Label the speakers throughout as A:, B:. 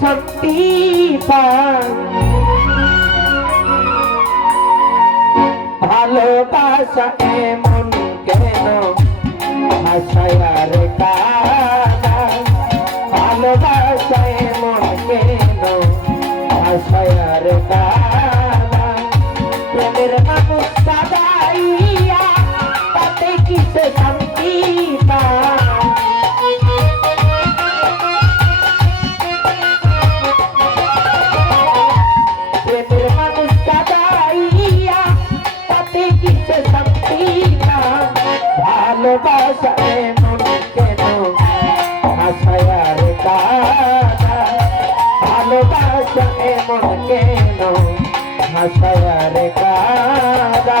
A: শক্তি পাই ভালোবাসা এমন কেন? আশায়ার কাজ ভালোবাসায় মন কেন? আশায় দাদা ভালোবাসায় মন কেন আশায় দাদা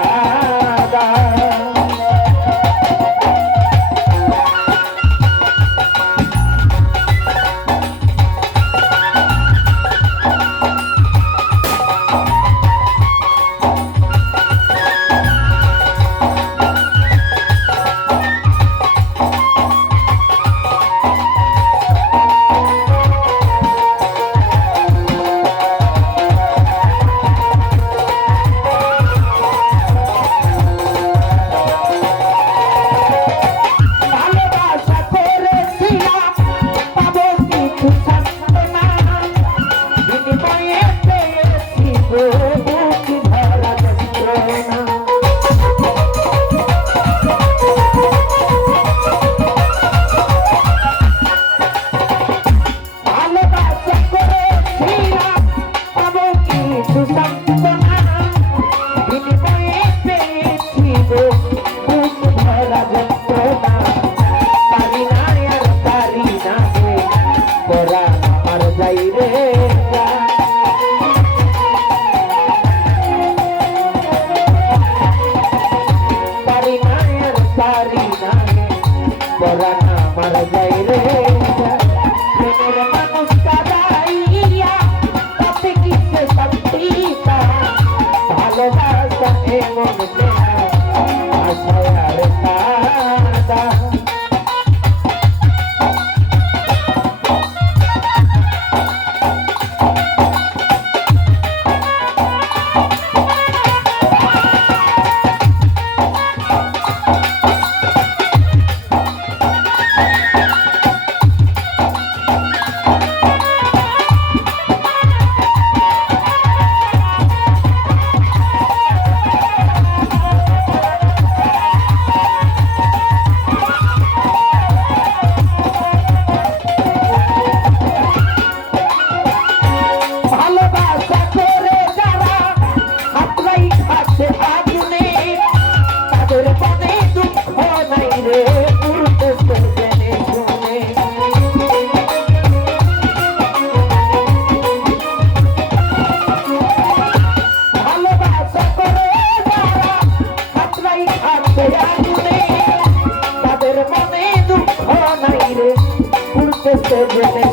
A: Oh, the